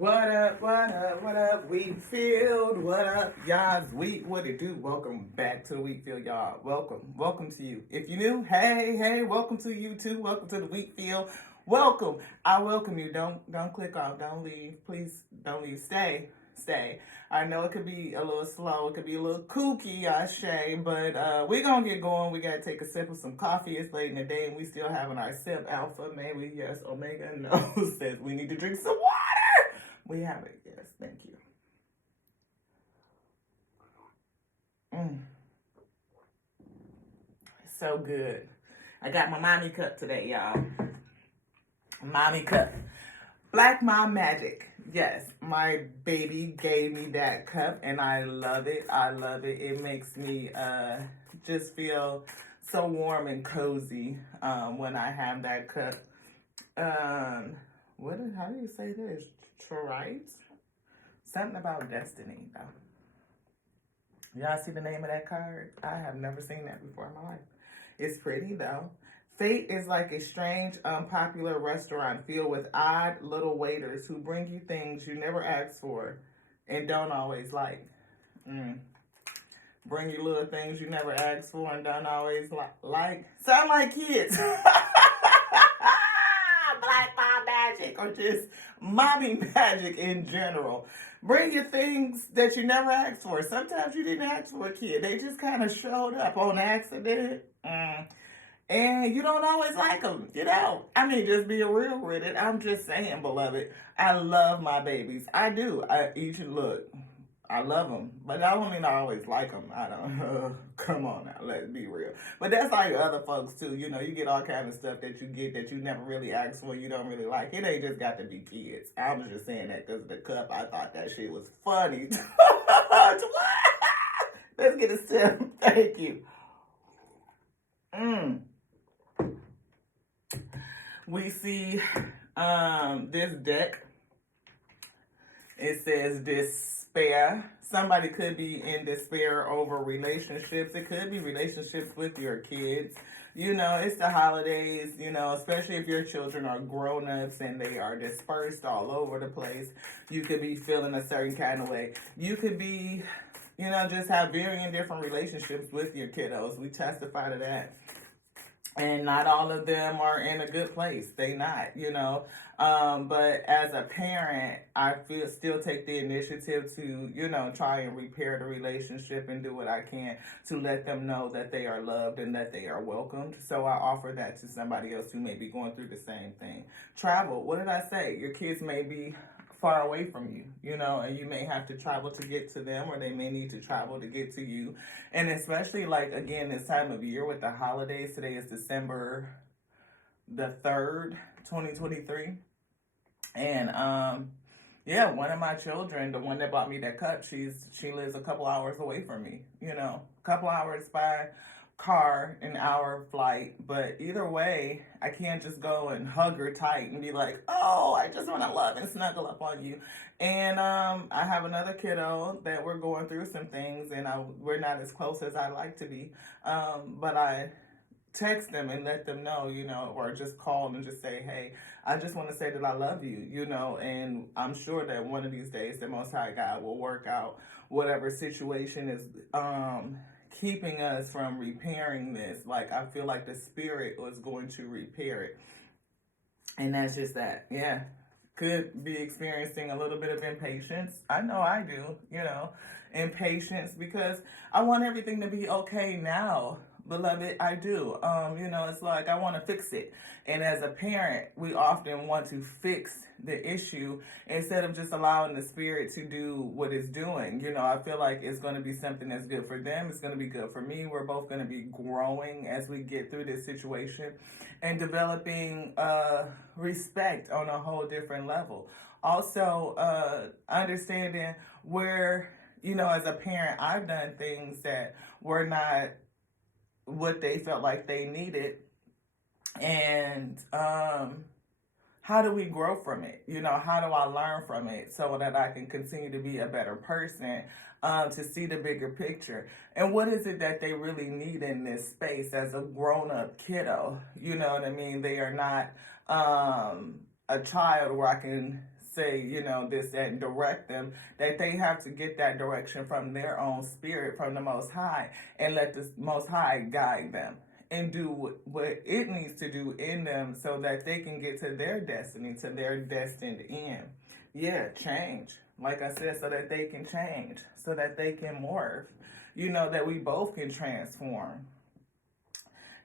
What up, what up, what up, Wheatfield? What up, y'all? What it do? Welcome back to Wheatfield, y'all. Welcome to you. If you're new, hey, welcome to you too. Welcome to the Wheatfield. Welcome. I welcome you. Don't click off. Don't leave. Please don't leave. Stay. I know it could be a little slow. It could be a little kooky, I say, but we're going to get going. We got to take a sip of some coffee. It's late in the day, and we still having our sip. Alpha, maybe, yes. Omega, no. Says we need to drink some water. We have it. Yes, thank you. So good. I got my mommy cup today, y'all. Mommy cup. Black Mom Magic. Yes, my baby gave me that cup and I love it. It makes me just feel so warm and cozy when I have that cup. How do you say this? Trite? Something about destiny, though. Y'all see the name of that card? I have never seen that before in my life. It's pretty, though. Fate is like a strange, unpopular restaurant filled with odd little waiters who bring you things you never asked for and don't always like. Bring you little things you never asked for and don't always like. Sound like kids. Black Mom Magic, or just mommy magic in general. Bring you things that you never asked for. Sometimes you didn't ask for a kid. They just kind of showed up on accident. And you don't always like them, I mean, just be real with it. I'm just saying, beloved, I love my babies. I do. I love them. But I don't mean I always like them. I don't. Come on now, let's be real. But that's like other folks, too. You get all kind of stuff that you get that you never really asked for, you don't really like. It ain't just got to be kids. I was just saying that because of the cup. I thought that shit was funny. Let's get a sip. Thank you. We see this deck. It says despair. Somebody could be in despair over relationships. It could be relationships with your kids. It's the holidays, especially if your children are grown-ups and they are dispersed all over the place. You could be feeling a certain kind of way. You could be, just have varying different relationships with your kiddos. We testify to that. And not all of them are in a good place. They not, But as a parent, I still take the initiative to, try and repair the relationship and do what I can to let them know that they are loved and that they are welcomed. So I offer that to somebody else who may be going through the same thing. Travel. What did I say? Your kids may be far away from you, and you may have to travel to get to them, or they may need to travel to get to you. And especially, again, this time of year with the holidays. Today is December the 3rd, 2023. And, one of my children, the one that bought me that cup, she lives a couple hours away from me, a couple hours by car, an hour flight. But either way, I can't just go and hug her tight and be like, oh, I just want to love and snuggle up on you. And I have another kiddo that we're going through some things, and we're not as close as I'd like to be. But I text them and let them know, or just call and just say, hey, I just want to say that I love you, and I'm sure that one of these days the Most High God will work out whatever situation is keeping us from repairing this. I feel like the Spirit was going to repair it. And that's just that. Yeah. Could be experiencing a little bit of impatience. I know I do, impatience, because I want everything to be okay now. Beloved, I do. It's like I want to fix it. And as a parent, we often want to fix the issue instead of just allowing the Spirit to do what it's doing. I feel like it's going to be something that's good for them. It's going to be good for me. We're both going to be growing as we get through this situation and developing respect on a whole different level. Also, understanding where, as a parent, I've done things that were not what they felt like they needed, and how do we grow from it? How do I learn from it so that I can continue to be a better person, to see the bigger picture? And what is it that they really need in this space as a grown-up kiddo? You know what I mean? They are not a child where I can say, you know, this, that, and direct them, that they have to get that direction from their own spirit, from the Most High, and let the Most High guide them and do what it needs to do in them so that they can get to their destiny, to their destined end. Yeah, change. Like I said, so that they can change, so that they can morph, you know, that we both can transform.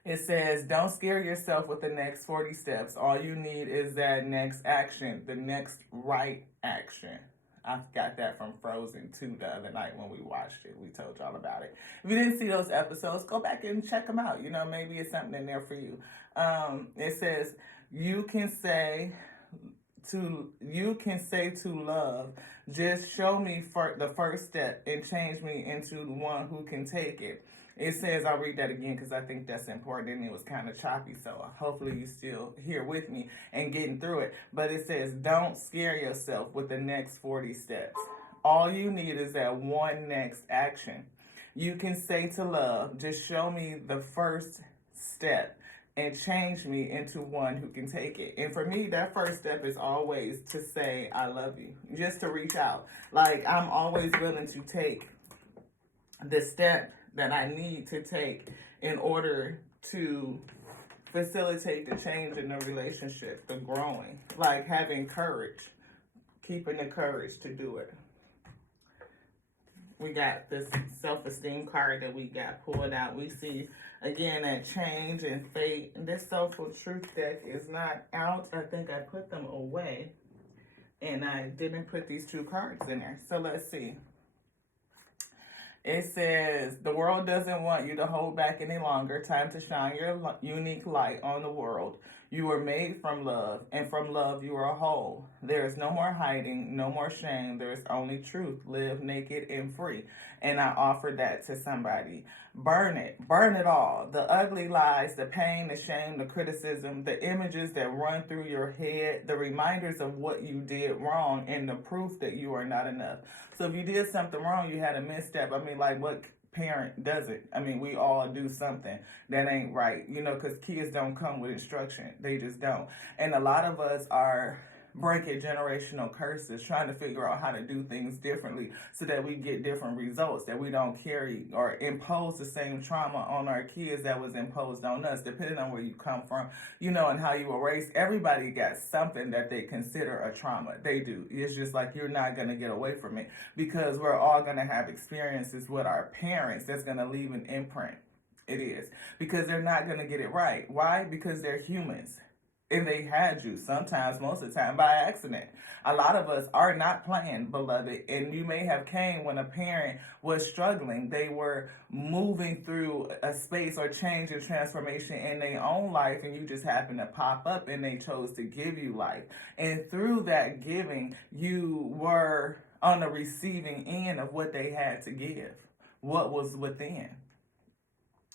It says, don't scare yourself with the next 40 steps. All you need is that next action, the next right action. I got that from Frozen 2 the other night when we watched it. We told y'all about it. If you didn't see those episodes, go back and check them out. You know, maybe it's something in there for you. It says, you can say to love, just show me the first step and change me into the one who can take it. It says, I'll read that again because I think that's important, and it was kind of choppy, so hopefully you're still here with me and getting through it. But it says, don't scare yourself with the next 40 steps. All you need is that one next action. You can say to love, just show me the first step and change me into one who can take it. And for me, that first step is always to say, I love you, just to reach out. Like, I'm always willing to take the step that I need to take in order to facilitate the change in the relationship, the growing, like having courage, keeping the courage to do it. We got this self-esteem card that we got pulled out. We see, again, that change and fate. And this Soulful Truth deck is not out. I think I put them away, and I didn't put these two cards in there. So let's see. It says, the world doesn't want you to hold back any longer. Time to shine your unique light on the world. You were made from love, and from love you are whole. There is no more hiding, no more shame. There is only truth. Live naked and free. And I offer that to somebody. Burn it all. The ugly lies, the pain, the shame, the criticism, the images that run through your head, the reminders of what you did wrong, and the proof that you are not enough. So if you did something wrong, you had a misstep. I mean, like, what parent doesn't? I mean, we all do something that ain't right, you know, because kids don't come with instruction. They just don't. And a lot of us are breaking generational curses, trying to figure out how to do things differently so that we get different results, that we don't carry or impose the same trauma on our kids that was imposed on us, depending on where you come from, you know, and how you were raised. Everybody got something that they consider a trauma. They do. It's just like, you're not going to get away from it, because we're all going to have experiences with our parents that's going to leave an imprint. It is. Because they're not going to get it right. Why? Because they're humans. And they had you sometimes, most of the time, by accident. A lot of us are not planned, beloved. And you may have came when a parent was struggling. They were moving through a space or change or transformation in their own life, and you just happened to pop up and they chose to give you life. And through that giving, you were on the receiving end of what they had to give, what was within.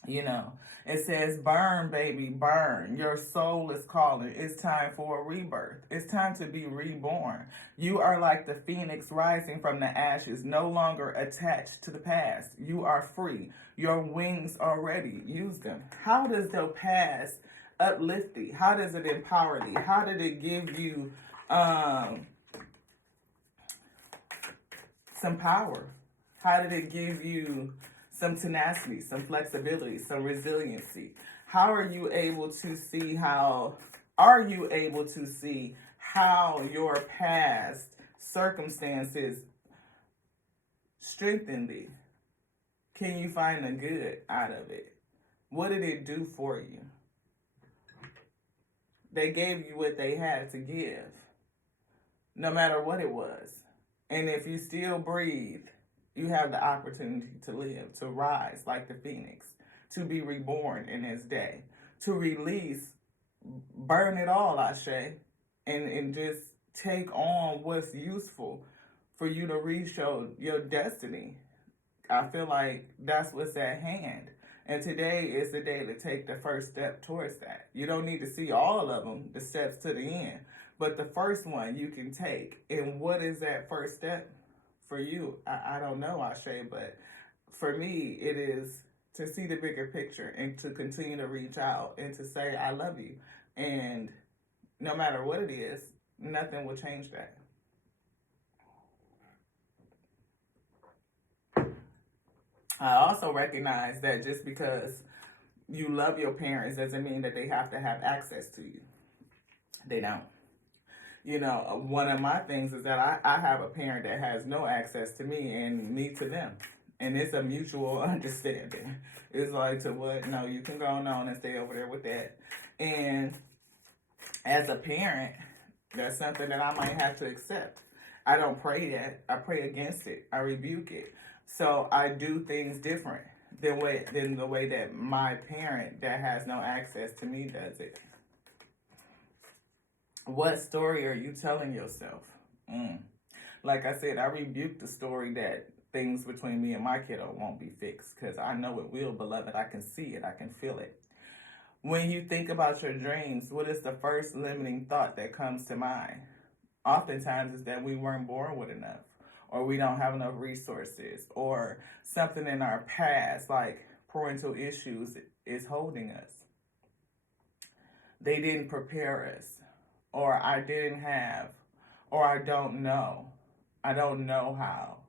You know, it says, burn, baby, burn. Your soul is calling. It's time for a rebirth. It's time to be reborn. You are like the phoenix rising from the ashes, no longer attached to the past. You are free. Your wings are ready. Use them. How does the past uplift thee? How does it empower thee? How did it give you some power? How did it give you some tenacity, some flexibility, some resiliency? How are you able to see how your past circumstances strengthen thee? Can you find the good out of it? What did it do for you? They gave you what they had to give, no matter what it was. And if you still breathe, you have the opportunity to live, to rise like the phoenix, to be reborn in this day, to release, burn it all, Ashe, and just take on what's useful for you to reach your destiny. I feel like that's what's at hand. And today is the day to take the first step towards that. You don't need to see all of them, the steps to the end, but the first one you can take. And what is that first step? For you, I don't know, Ashe, but for me, it is to see the bigger picture and to continue to reach out and to say, I love you. And no matter what it is, nothing will change that. I also recognize that just because you love your parents doesn't mean that they have to have access to you. They don't. One of my things is that I have a parent that has no access to me and me to them. And it's a mutual understanding. It's like, to what? No, you can go on and stay over there with that. And as a parent, that's something that I might have to accept. I don't pray that. I pray against it. I rebuke it. So I do things different than the way that my parent that has no access to me does it. What story are you telling yourself? Like I said, I rebuke the story that things between me and my kiddo won't be fixed, because I know it will, beloved. I can see it. I can feel it. When you think about your dreams, what is the first limiting thought that comes to mind? Oftentimes it's that we weren't born with enough, or we don't have enough resources, or something in our past, like parental issues, is holding us. They didn't prepare us, or I didn't have, or I don't know. I don't know how.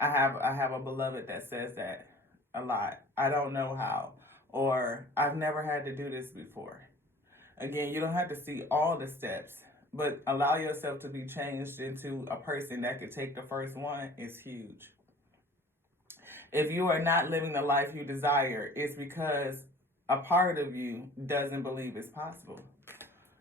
I have a beloved that says that a lot. I don't know how, or I've never had to do this before. Again, you don't have to see all the steps, but allow yourself to be changed into a person that could take the first one is huge. If you are not living the life you desire, it's because a part of you doesn't believe it's possible.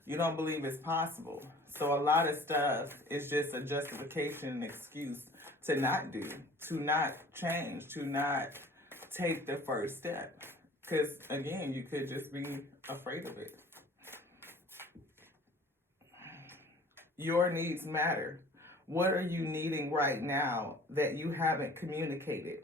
You don't believe it's possible. So a lot of stuff is just a justification and excuse to not do, to not change, to not take the first step. Because, again, you could just be afraid of it. Your needs matter. What are you needing right now that you haven't communicated?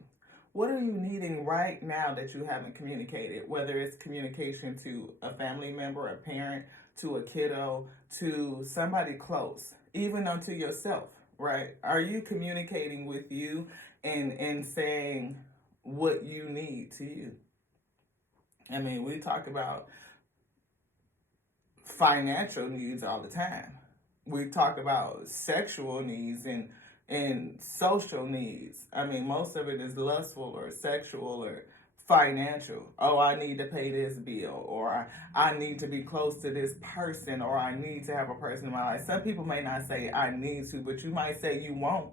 What are you needing right now that you haven't communicated? Whether it's communication to a family member, a parent, to a kiddo, to somebody close, even unto yourself, right? Are you communicating with you and saying what you need to you? I mean, we talk about financial needs all the time. We talk about sexual needs and social needs. I mean, most of it is lustful or sexual or financial. Oh, I need to pay this bill, or I need to be close to this person, or I need to have a person in my life. Some people may not say I need to, but you might say you won't.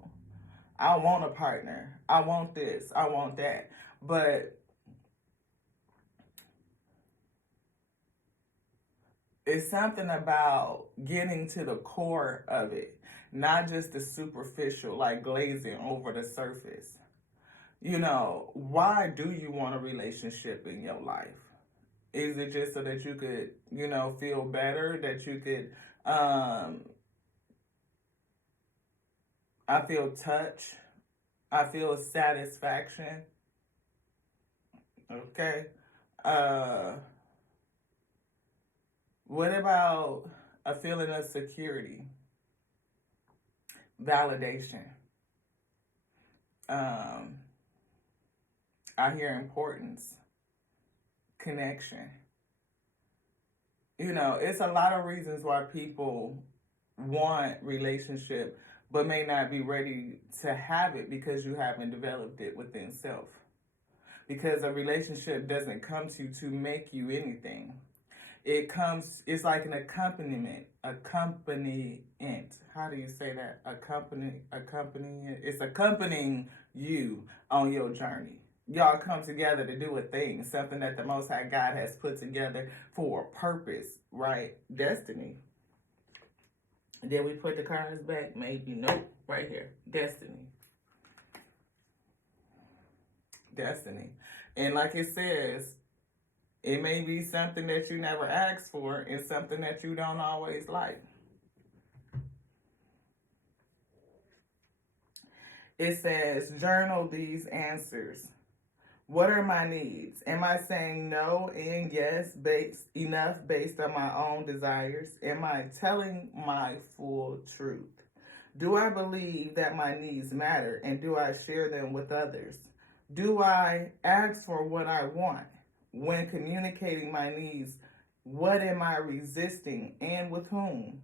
I want a partner. I want this. I want that. But it's something about getting to the core of it, not just the superficial, like glazing over the surface. Why do you want a relationship in your life? Is it just so that you could, feel better, that you could, I feel touch, I feel satisfaction, okay? What about a feeling of security, validation? I hear importance, connection. It's a lot of reasons why people want relationship but may not be ready to have it, because you haven't developed it within self. Because a relationship doesn't come to you to make you anything. It's like an accompaniment. How do you say that? It's accompanying you on your journey. Y'all come together to do a thing, something that the Most High God has put together for a purpose, right? Destiny. Did we put the cards back? Maybe. Nope. Right here. Destiny. And like it says, it may be something that you never asked for and something that you don't always like. It says, journal these answers. What are my needs? Am I saying no and yes enough based on my own desires? Am I telling my full truth? Do I believe that my needs matter, and do I share them with others? Do I ask for what I want? When communicating my needs, what am I resisting and with whom?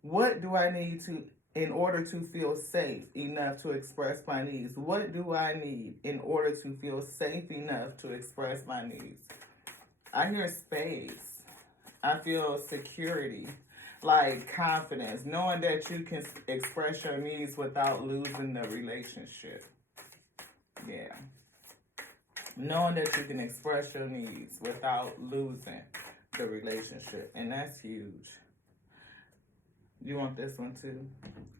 What do I need to in order to feel safe enough to express my needs? What do I need in order to feel safe enough to express my needs? I hear space. I feel security, like confidence, knowing that you can express your needs without losing the relationship. Yeah. Knowing that you can express your needs without losing the relationship. And that's huge. You want this one too?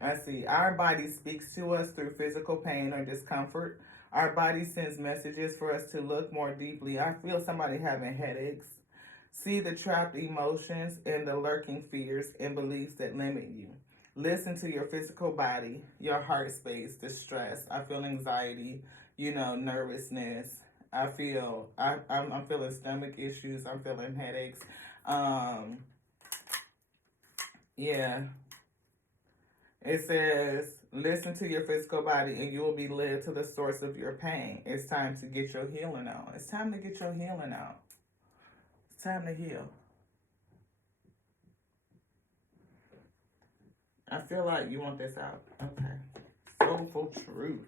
I see. Our body speaks to us through physical pain or discomfort. Our body sends messages for us to look more deeply. I feel somebody having headaches. See the trapped emotions and the lurking fears and beliefs that limit you. Listen to your physical body, your heart space, the stress. I feel anxiety, nervousness. I'm feeling stomach issues. I'm feeling headaches. Yeah. It says, listen to your physical body and you will be led to the source of your pain. It's time to get your healing on. It's time to get your healing out. It's time to heal. I feel like you want this out. Okay. Soulful truth.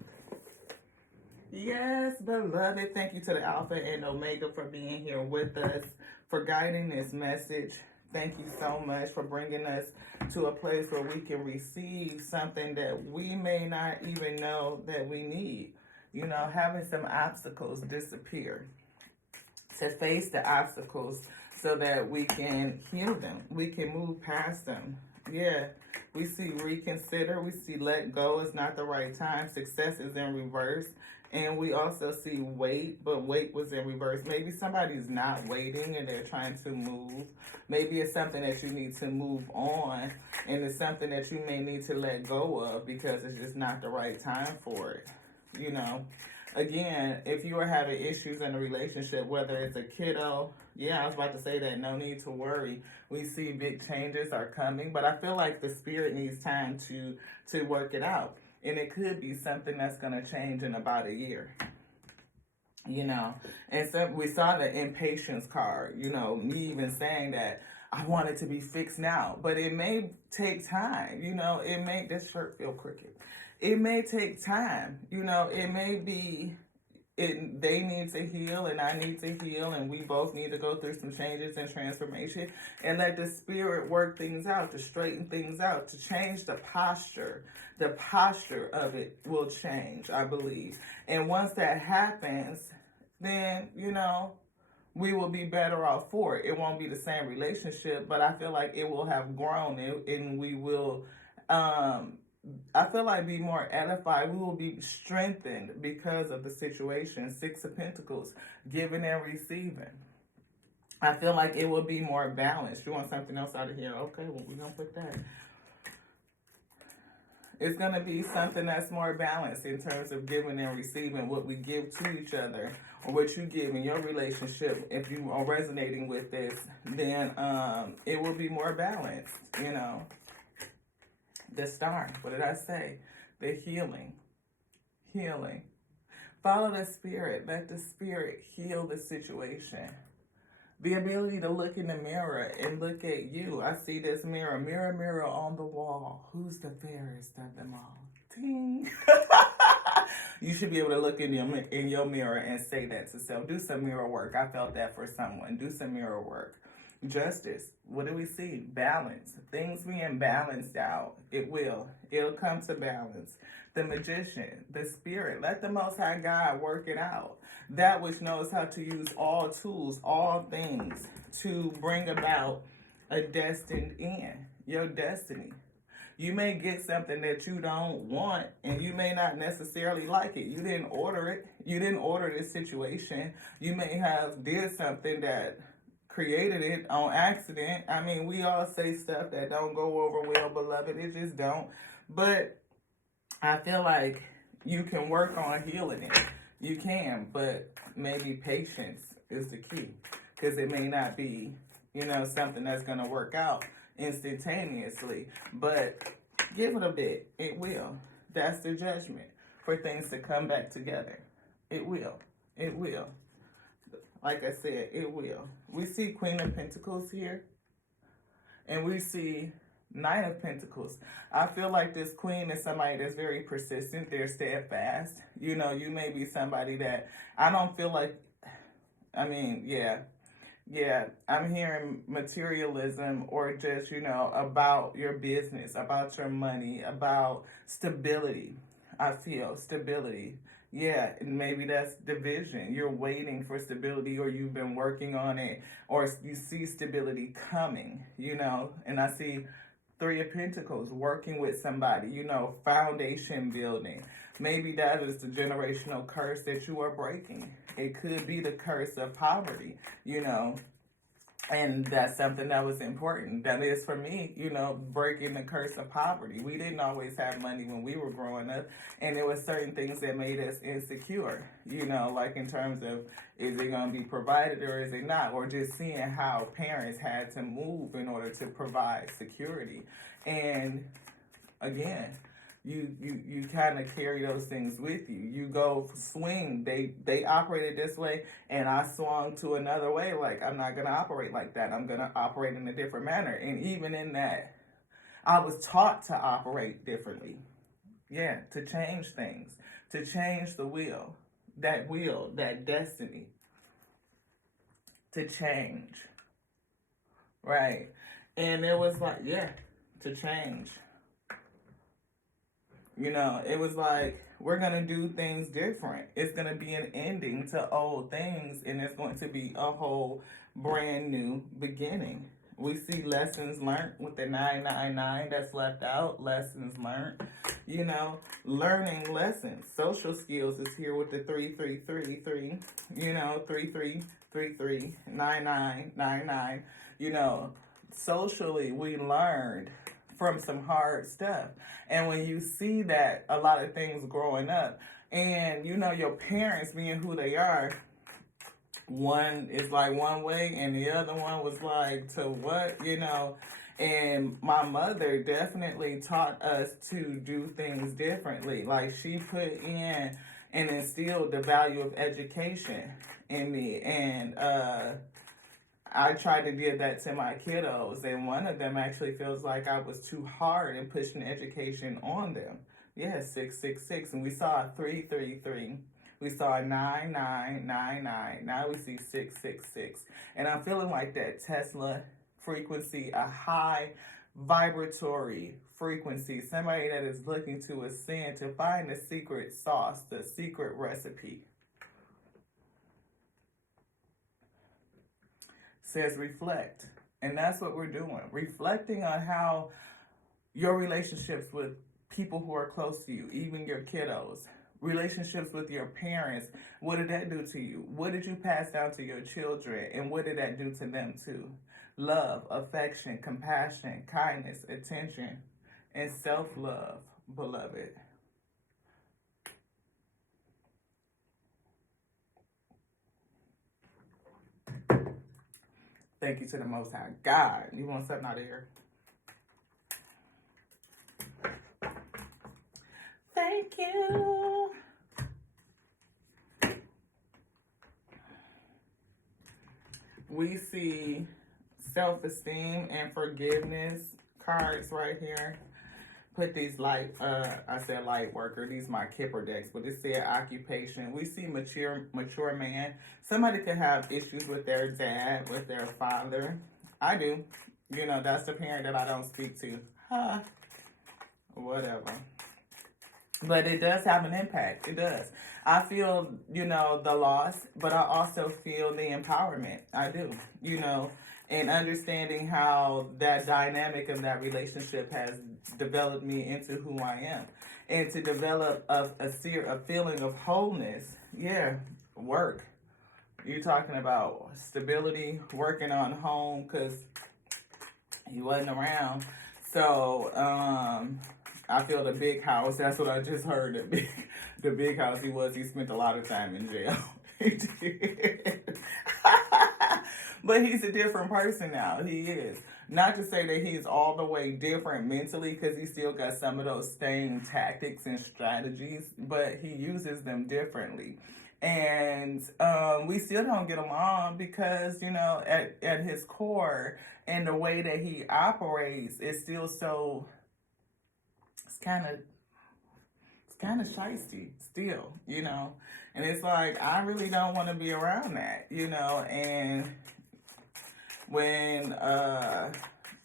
Yes, beloved. Thank you to the Alpha and Omega for being here with us, for guiding this message. Thank you so much for bringing us to a place where we can receive something that we may not even know that we need. Having some obstacles disappear. To face the obstacles so that we can heal them. We can move past them. Yeah. We see reconsider. We see let go is not the right time. Success is in reverse. And we also see wait, but wait was in reverse. Maybe somebody's not waiting and they're trying to move. Maybe it's something that you need to move on. And it's something that you may need to let go of because it's just not the right time for it. Again, if you are having issues in a relationship, whether it's a kiddo, I was about to say that, no need to worry. We see big changes are coming, but I feel like the spirit needs time to work it out. And it could be something that's going to change in about a year. And so we saw the impatience card, me even saying that I want it to be fixed now, but it may take time, this shirt feel crooked. It may take time, it may be, they need to heal and I need to heal and we both need to go through some changes and transformation and let the spirit work things out, to straighten things out, to change the posture. The posture of it will change, I believe. And once that happens, then, we will be better off for it. It won't be the same relationship, but I feel like it will have grown and we will, I feel like be more edified. We will be strengthened because of the situation. 6 of Pentacles, giving and receiving. I feel like it will be more balanced. You want something else out of here? Okay, well, we're going to put that. It's going to be something that's more balanced in terms of giving and receiving, what we give to each other or what you give in your relationship. If you are resonating with this, then it will be more balanced, The Star, what did I say? The healing. Follow the spirit. Let the spirit heal the situation. The ability to look in the mirror and look at you. I see this mirror. Mirror, mirror on the wall. Who's the fairest of them all? Ting. You should be able to look in your mirror and say that to self. Do some mirror work. I felt that for someone. Do some mirror work. Justice. What do we see? Balance. Things being balanced out. It will. It'll come to balance. The Magician. The Spirit. Let the Most High God work it out. That which knows how to use all tools, all things to bring about a destined end. Your destiny. You may get something that you don't want and you may not necessarily like it. You didn't order it. You didn't order this situation. You may have did something that created it on accident. I mean, we all say stuff that don't go over well, beloved. It just don't. But I feel like you can work on healing it. You can, but maybe patience is the key. Because it may not be, something that's going to work out instantaneously. But give it a bit. It will. That's the judgment for things to come back together. It will. It will. Like I said, it will. We see Queen of Pentacles here. And we see Nine of Pentacles. I feel like this queen is somebody that's very persistent. They're steadfast. You know, you may be somebody that I don't feel like, I mean, yeah, I'm hearing materialism or just, you know, about your business, about your money, about stability. I feel stability. Yeah, and maybe that's division. You're waiting for stability or you've been working on it or you see stability coming, you know, and I see Three of Pentacles, working with somebody, you know, foundation building. Maybe that is the generational curse that you are breaking. It could be the curse of poverty, you know, and that's something that was important. That is for me, you know, breaking the curse of poverty. We didn't always have money when we were growing up, and there were certain things that made us insecure, you know, like in terms of is it going to be provided or is it not, or just seeing how parents had to move in order to provide security. And again, you kind of carry those things with you. You go swing. They operated this way, and I swung to another way. Like, I'm not gonna operate like that. I'm gonna operate in a different manner. And even in that, I was taught to operate differently. Yeah, to change things, to change the wheel, that destiny, to change. Right, and it was like, yeah, to change. You know, it was like, we're going to do things different. It's going to be an ending to old things, and it's going to be a whole brand new beginning. We see lessons learned with the 999 that's left out, lessons learned, you know, learning lessons. Social skills is here with the 3333, you know, 3333, 9999, you know, socially we learned from some hard stuff. And when you see that a lot of things growing up and, you know, your parents being who they are, one is like one way and the other one was like to what, you know. And my mother definitely taught us to do things differently. Like, she put in and instilled the value of education in me. And I try to give that to my kiddos, and one of them actually feels like I was too hard in pushing education on them. Yeah, 666, and we saw 333. We saw 9999. Now we see 666, and I'm feeling like that Tesla frequency, a high vibratory frequency, somebody that is looking to ascend, to find the secret sauce, the secret recipe. Says reflect, and that's what we're doing, reflecting on how your relationships with people who are close to you, even your kiddos, relationships with your parents, what did that do to you? What did you pass down to your children, and what did that do to them too? Love, affection, compassion, kindness, attention, and self-love, beloved. Thank you to the Most High God. You want something out of here? Thank you. We see self-esteem and forgiveness cards right here. Put these light, I said light worker, these my Kipper decks, but it said occupation. We see mature man. Somebody could have issues with their dad, with their father. I do. You know, that's the parent that I don't speak to. Whatever. But it does have an impact. It does. I feel, you know, the loss, but I also feel the empowerment. I do, you know, and understanding how that dynamic of that relationship has developed me into who I am. And to develop a feeling of wholeness. Yeah, work. You're talking about stability, working on home, because he wasn't around. So, I feel the big house. That's what I just heard. The big house he spent a lot of time in jail. He did. But he's a different person now. He is. Not to say that he's all the way different mentally, because he still got some of those same tactics and strategies, but he uses them differently. And we still don't get along because, you know, at his core and the way that he operates is still so, it's kind of shiesty still, you know. And it's like, I really don't want to be around that, you know. And when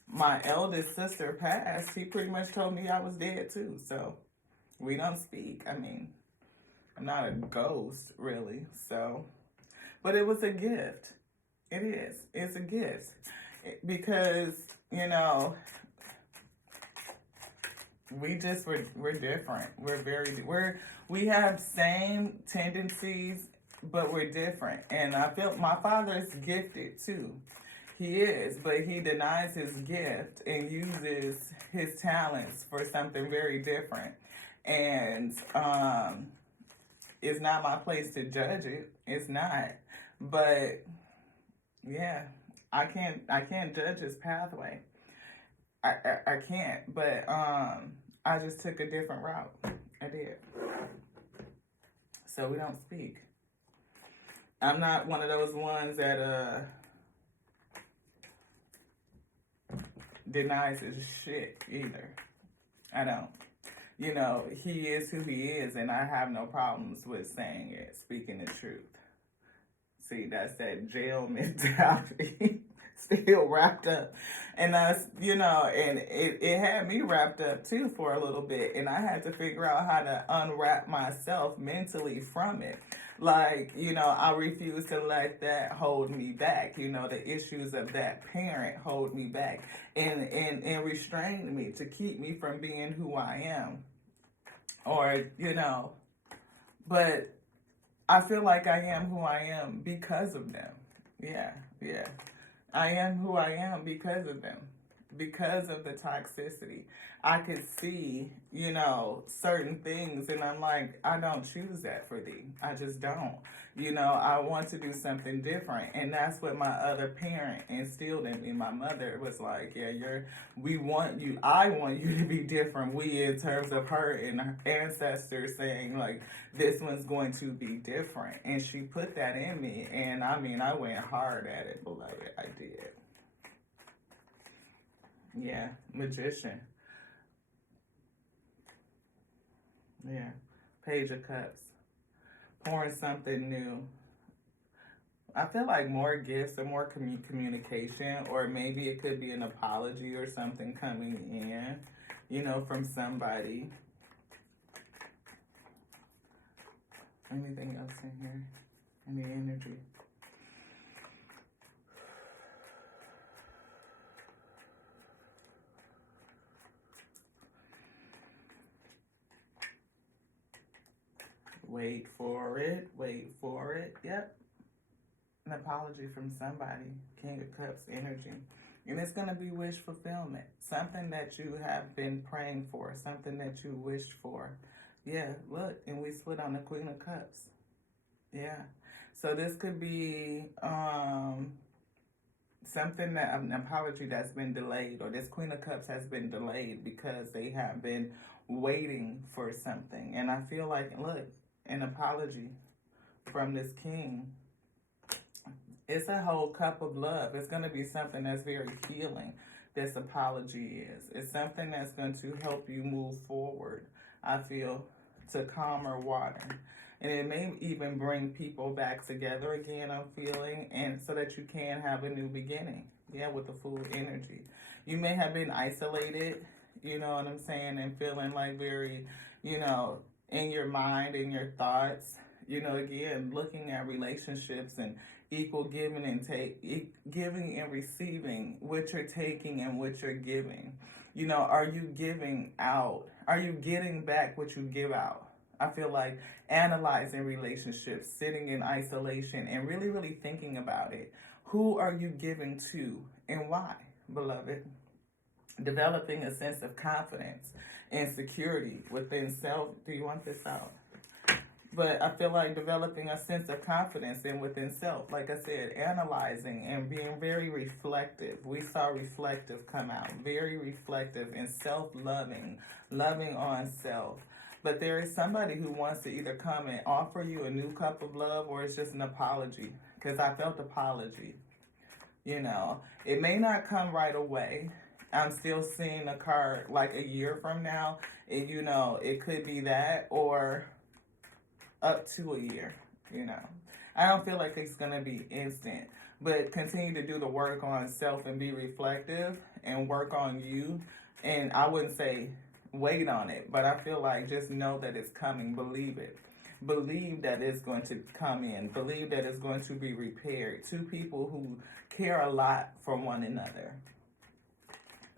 my eldest sister passed, he pretty much told me I was dead too. So we don't speak. I mean, I'm not a ghost, really. So, but it was a gift. It is. It's a gift. Because, you know, we're different. We have same tendencies, but we're different. And I feel my father is gifted too. He is, but he denies his gift and uses his talents for something very different. And it's not my place to judge it. It's not. But yeah, I can't judge his pathway. I can't. But I just took a different route. I did. So we don't speak. I'm not one of those ones that denies his shit either. I don't. You know, he is who he is, and I have no problems with saying it, speaking the truth. See, that's that jail mentality still wrapped up. And that's, you know, and it had me wrapped up too for a little bit, and I had to figure out how to unwrap myself mentally from it. Like, you know, I refuse to let that hold me back. You know, the issues of that parent hold me back and restrain me to keep me from being who I am. Or, you know, but I feel like I am who I am because of them. Yeah. I am who I am because of them. Because of the toxicity. I could see, you know, certain things, and I'm like, I don't choose that for thee. I just don't. You know, I want to do something different. And that's what my other parent instilled in me. My mother was like, yeah, I want you to be different. We, in terms of her and her ancestors, saying like, this one's going to be different. And she put that in me. And I mean, I went hard at it, beloved. I did. Yeah, magician. Yeah, Page of Cups. Pouring something new. I feel like more gifts or more communication, or maybe it could be an apology or something coming in, you know, from somebody. Anything else in here? Any energy? Wait for it. Yep. An apology from somebody. King of Cups energy. And it's going to be wish fulfillment. Something that you have been praying for. Something that you wished for. Yeah, look. And we split on the Queen of Cups. Yeah. So this could be something that, an apology that's been delayed. Or this Queen of Cups has been delayed because they have been waiting for something. And I feel like, look, an apology from this king. It's a whole cup of love. It's going to be something that's very healing. This apology is. It's something that's going to help you move forward, I feel, to calmer water. And it may even bring people back together again, I'm feeling, and so that you can have a new beginning. Yeah, with the Fool energy. You may have been isolated, you know what I'm saying, and feeling like very, you know, in your mind, in your thoughts, you know, again, looking at relationships and equal giving and giving and receiving, what you're taking and what you're giving. You know, are you giving out? Are you getting back what you give out? I feel like analyzing relationships, sitting in isolation, and really, really thinking about it. Who are you giving to and why, beloved? Developing a sense of confidence and security within self. Do you want this out? But I feel like developing a sense of confidence in within self. Like I said, analyzing and being very reflective. We saw reflective come out. Very reflective and self-loving. Loving on self. But there is somebody who wants to either come and offer you a new cup of love, or it's just an apology. Because I felt apology. You know, it may not come right away. I'm still seeing a card like a year from now. You know, it could be that, or up to a year, you know. I don't feel like it's going to be instant, but continue to do the work on self and be reflective and work on you. And I wouldn't say wait on it, but I feel like just know that it's coming. Believe it. Believe that it's going to come in. Believe that it's going to be repaired. Two people who care a lot for one another.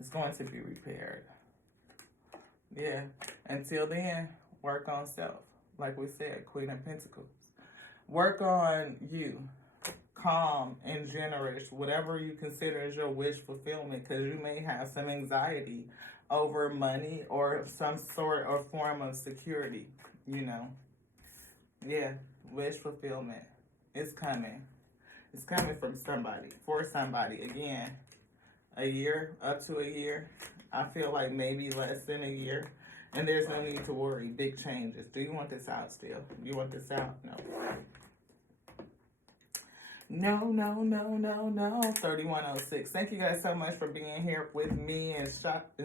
It's going to be repaired. Yeah. Until then, work on self. Like we said, Queen of Pentacles. Work on you. Calm and generous. Whatever you consider as your wish fulfillment. Because you may have some anxiety over money or some sort or form of security. You know. Yeah. Wish fulfillment. It's coming. It's coming from somebody. For somebody. Again. A year. Up to a year. I feel like maybe less than a year. And there's no need to worry. Big changes. Do you want this out still? You want this out? No. No, no, no, no, no. 3106. Thank you guys so much for being here with me and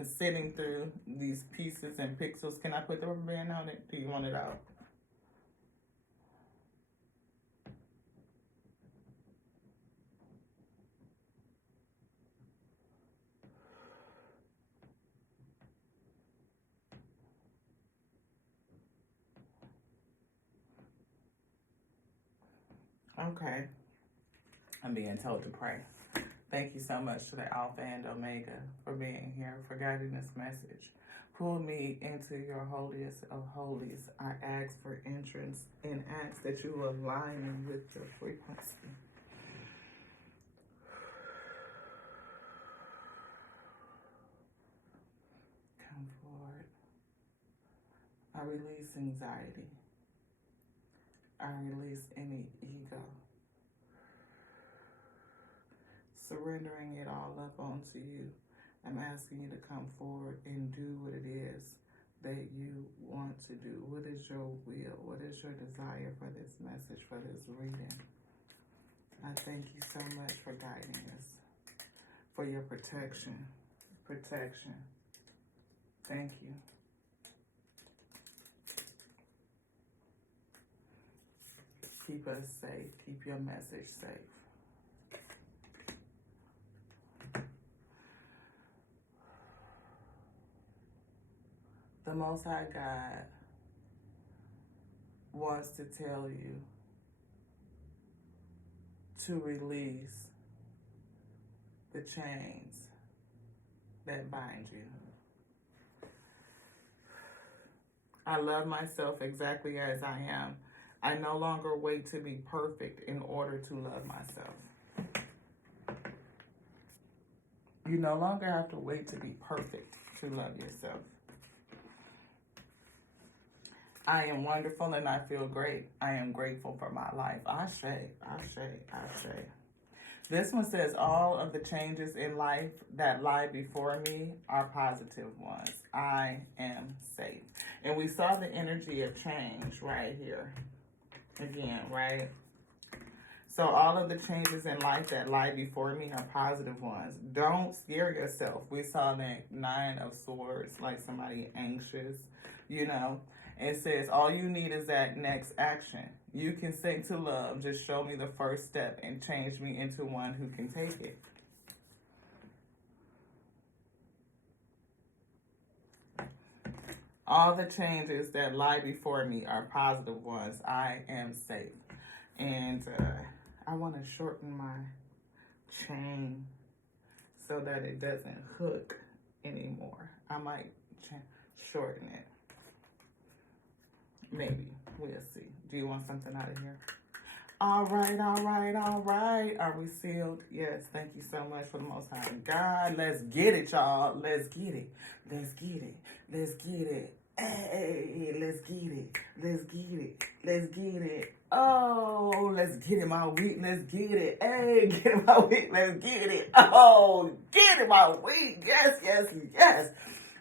sitting through these pieces and pixels. Can I put the rubber band on it? Do you want it out? Okay. I'm being told to pray. Thank you so much to the Alpha and Omega for being here, for guiding this message. Pull me into your holiest of holies. I ask for entrance and ask that you align me with your frequency. Come forward. I release anxiety. I release any ego. Surrendering it all up onto you. I'm asking you to come forward and do what it is that you want to do. What is your will? What is your desire for this message, for this reading? I thank you so much for guiding us, for your protection. Protection. Thank you. Keep us safe. Keep your message safe. The Most High God wants to tell you to release the chains that bind you. I love myself exactly as I am. I no longer wait to be perfect in order to love myself. You no longer have to wait to be perfect to love yourself. I am wonderful and I feel great. I am grateful for my life. Ashe, ashe, ashe. This one says, all of the changes in life that lie before me are positive ones. I am safe. And we saw the energy of change right here. Again, right? So all of the changes in life that lie before me are positive ones. Don't scare yourself. We saw that 9 of Swords, like somebody anxious, you know. It says, all you need is that next action. You can sink to love. Just show me the first step and change me into one who can take it. All the changes that lie before me are positive ones. I am safe. And I want to shorten my chain so that it doesn't hook anymore. I might shorten it. Maybe. We'll see. Do you want something out of here? All right, all right, all right. Are we sealed? Yes. Thank you so much for the Most High God. Let's get it, y'all. Let's get it. Let's get it. Let's get it. Hey, let's get it. Let's get it. Let's get it. Oh, let's get it, my week. Let's get it. Hey, get it, my week. Let's get it. Oh, get it, my week. Yes, yes, yes.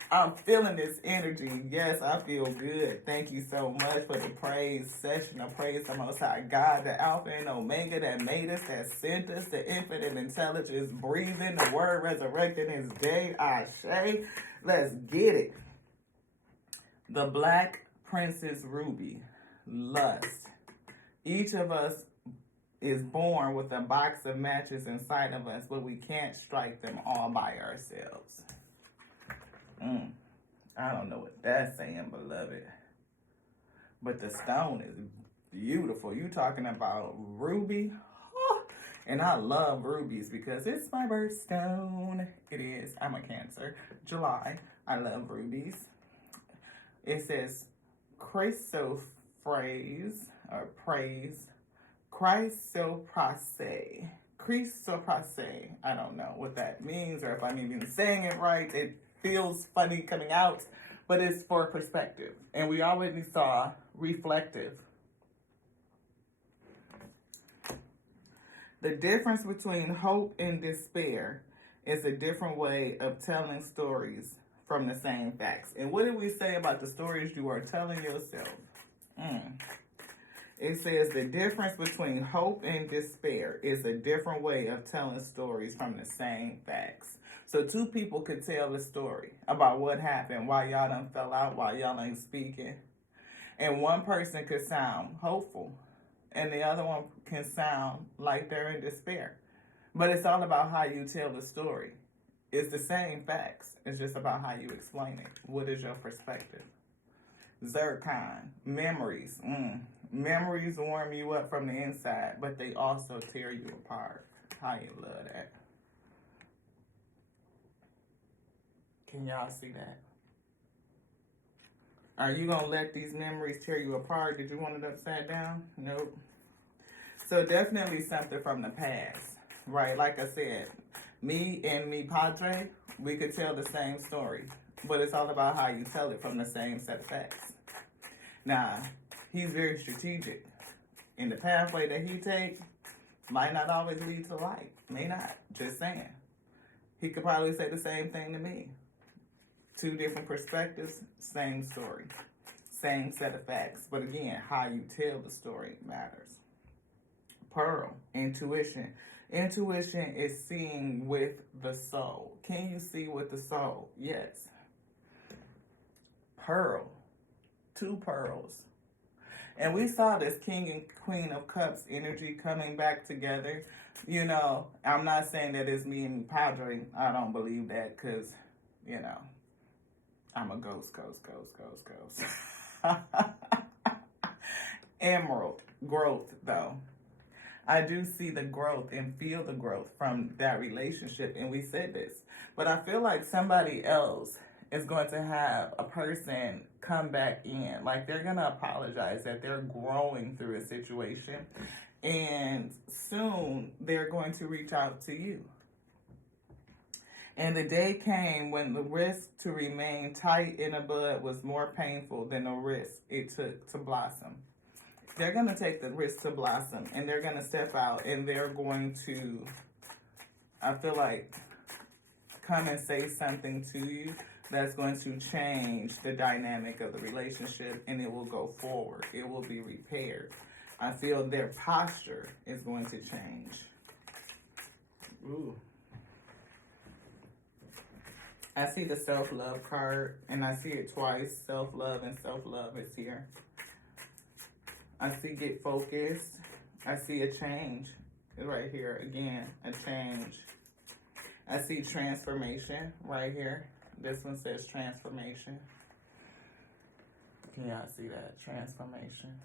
I'm feeling this energy. Yes, I feel good. Thank you so much for the praise session. I praise the Most High God, the Alpha and Omega that made us, that sent us, the infinite intelligence breathing, the word resurrecting his day. Ashe. Let's get it. The Black Princess Ruby. Lust. Each of us is born with a box of matches inside of us, but we can't strike them all by ourselves. I don't know what that's saying, beloved. But the stone is beautiful. You talking about ruby? Oh, and I love rubies because it's my birthstone. It is. I'm a Cancer. July. I love rubies. It says chrysoprase or praise. Chrysoprase. Chrysoprase. I don't know what that means or if I'm even saying it right. It feels funny coming out, but it's for perspective. And we already saw reflective. The difference between hope and despair is a different way of telling stories from the same facts. And what did we say about the stories you are telling yourself? It says the difference between hope and despair is a different way of telling stories from the same facts. So two people could tell a story about what happened, why y'all done fell out, why y'all ain't speaking. And one person could sound hopeful, and the other one can sound like they're in despair. But it's all about how you tell the story. It's the same facts. It's just about how you explain it. What is your perspective? Zircon, memories. Memories warm you up from the inside, but they also tear you apart. How you love that. Can y'all see that? Are you going to let these memories tear you apart? Did you want it upside down? Nope. So definitely something from the past, right? Like I said, me and me padre, we could tell the same story, but it's all about how you tell it from the same set of facts. Now, he's very strategic. And the pathway that he takes might not always lead to light. May not. Just saying. He could probably say the same thing to me. Two different perspectives, same story. Same set of facts. But again, how you tell the story matters. Pearl, intuition. Intuition is seeing with the soul. Can you see with the soul? Yes. Pearl. Two pearls. And we saw this King and Queen of Cups energy coming back together. You know, I'm not saying that it's me and Padre. I don't believe that because, you know, I'm a ghost. Emerald. Growth, though. I do see the growth and feel the growth from that relationship. And we said this. But I feel like somebody else is going to have a person come back in. Like they're going to apologize that they're growing through a situation. And soon they're going to reach out to you. And the day came when the risk to remain tight in a bud was more painful than the risk it took to blossom. They're going to take the risk to blossom, and they're going to step out, and they're going to, I feel like, come and say something to you that's going to change the dynamic of the relationship, and it will go forward. It will be repaired. I feel their posture is going to change. Ooh. I see the self-love card, and I see it twice. Self-love and self-love is here. I see get focused. I see a change. Right here, again, a change. I see transformation right here. This one says transformation. Can y'all see that? Transformation.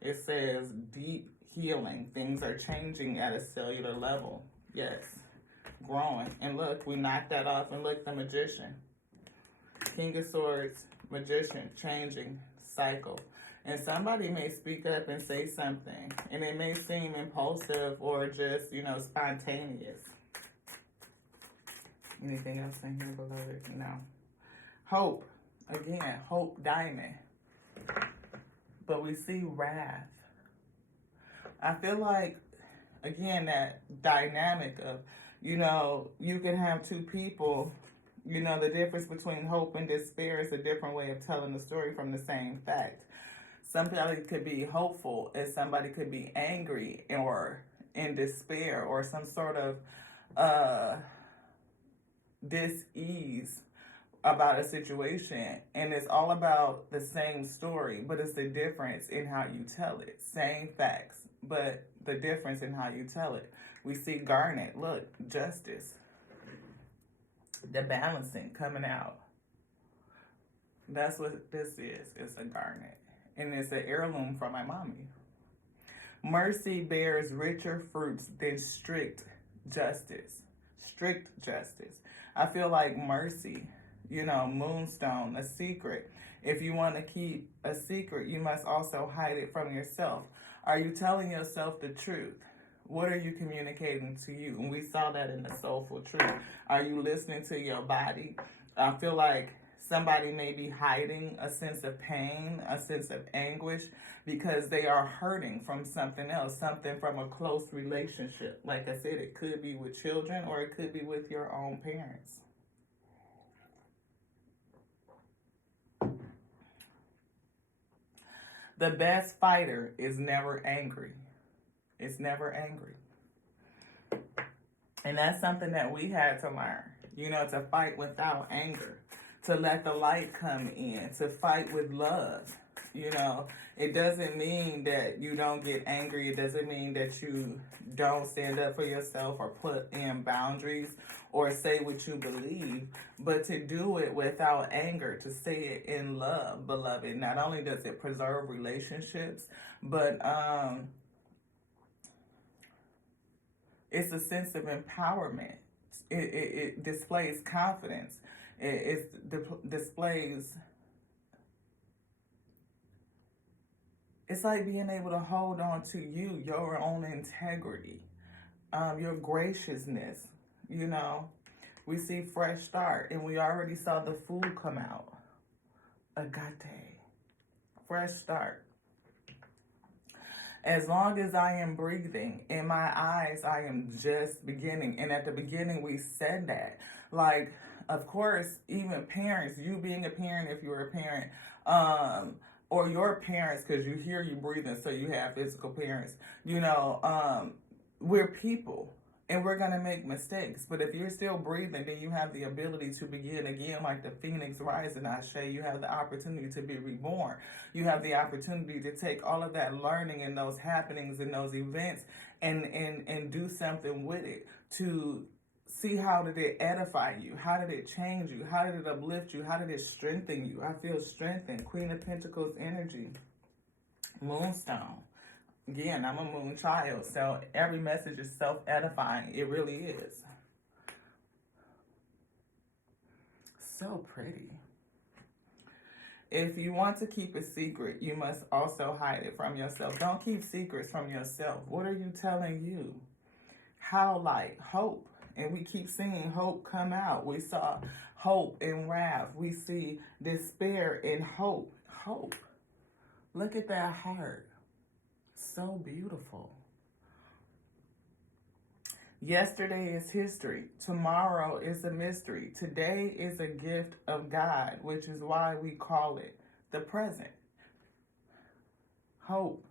It says deep healing. Things are changing at a cellular level. Yes. Growing. And look, we knocked that off. And look, the Magician. King of Swords, Magician, changing, cycle. And somebody may speak up and say something. And it may seem impulsive or just, you know, spontaneous. Anything else in here, beloved? No. Hope. Again, hope diamond. But we see wrath. I feel like, again, that dynamic of, you know, you can have two people You know, the difference between hope and despair is a different way of telling the story from the same fact. Somebody could be hopeful and somebody could be angry or in despair or some sort of uh, dis-ease about a situation, and it's all about the same story, but it's the difference in how you tell it. Same facts, but the difference in how you tell it. We see Garnet, look, justice, the balancing coming out. That's what this is. It's a garnet, and it's an heirloom from my mommy. Mercy bears richer fruits than strict justice. Strict justice. I feel like mercy, you know, moonstone, a secret. If you want to keep a secret, you must also hide it from yourself. Are you telling yourself the truth? What are you communicating to you? And we saw that in the Soulful Truth. Are you listening to your body? I feel like somebody may be hiding a sense of pain, a sense of anguish, because they are hurting from something else, something from a close relationship. Like I said, it could be with children or it could be with your own parents. The best fighter is never angry. It's never angry. And that's something that we had to learn, you know, to fight without anger, to let the light come in, to fight with love. You know, it doesn't mean that you don't get angry. It doesn't mean that you don't stand up for yourself or put in boundaries or say what you believe, but to do it without anger, to say it in love, beloved. Not only does it preserve relationships, but it's a sense of empowerment. It displays confidence. It displays. It's like being able to hold on to you, your own integrity, your graciousness. You know, we see fresh start, and we already saw the food come out. Agate, fresh start. As long as I am breathing, in my eyes, I am just beginning. And at the beginning, we said that. Like, of course, even parents, you being a parent, if you're a parent, or your parents, because you hear you breathing, so you have physical parents, you know, we're people. And we're going to make mistakes. But if you're still breathing, then you have the ability to begin again like the phoenix rising, Ashe. You have the opportunity to be reborn. You have the opportunity to take all of that learning and those happenings and those events and do something with it. To see how did it edify you? How did it change you? How did it uplift you? How did it strengthen you? I feel strengthened. Queen of Pentacles energy. Moonstone. Again, I'm a moon child, so every message is self-edifying. It really is. So pretty. If you want to keep a secret, you must also hide it from yourself. Don't keep secrets from yourself. What are you telling you? How light? Hope. And we keep seeing hope come out. We saw hope in wrath. We see despair in hope. Hope. Look at that heart. So beautiful. Yesterday is history. Tomorrow is a mystery. Today is a gift of God, which is why we call it the present. Hope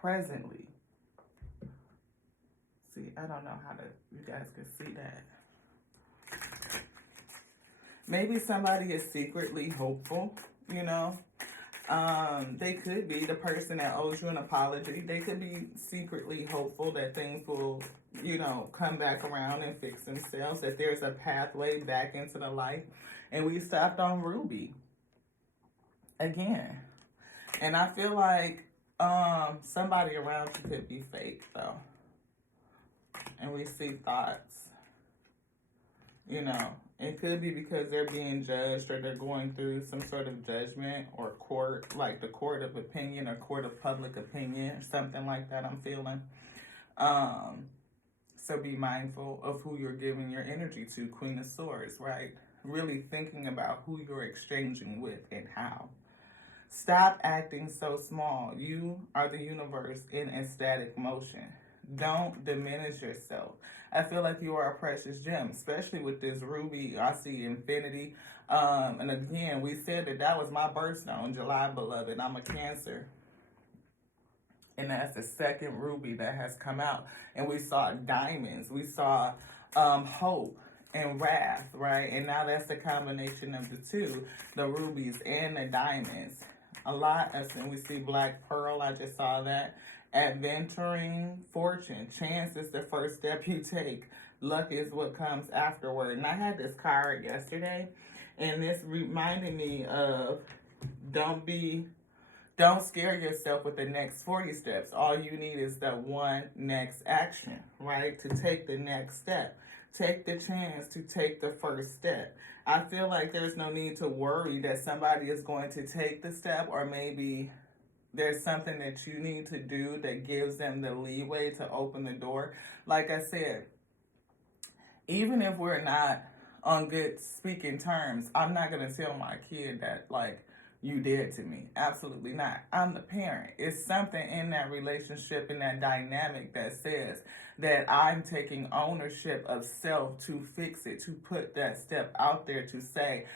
presently. See, I don't know how to, you guys can see that. Maybe somebody is secretly hopeful, you know. They could be the person that owes you an apology. They could be secretly hopeful that things will, you know, come back around and fix themselves, that there's a pathway back into the light. And we stopped on Ruby again. And I feel like somebody around you could be fake, though. And we see thoughts, you know. It could be because they're being judged or they're going through some sort of judgment or court, like the court of opinion or court of public opinion or something like that I'm feeling. So be mindful of who you're giving your energy to, Queen of Swords, right? Really thinking about who you're exchanging with and how. Stop acting so small. You are the universe in ecstatic motion. Don't diminish yourself. I feel like you are a precious gem, especially with this ruby. I see infinity. And again, we said that was my birthstone, July, beloved. I'm a Cancer. And that's the second ruby that has come out. And we saw diamonds. We saw hope and wrath, right? And now that's the combination of the two, the rubies and the diamonds. A lot of, and we see black pearl, I just saw that. Adventuring, fortune, chance is the first step you take. Luck is what comes afterward. And I had this card yesterday, and this reminded me of don't scare yourself with the next 40 steps. All you need is the one next action, right? To take the next step. Take the chance to take the first step. I feel like there's no need to worry that somebody is going to take the step, or maybe there's something that you need to do that gives them the leeway to open the door. Like I said, even if we're not on good speaking terms, I'm not going to tell my kid that, like, you did to me. Absolutely not. I'm the parent. It's something in that relationship, in that dynamic, that says that I'm taking ownership of self to fix it, to put that step out there to say,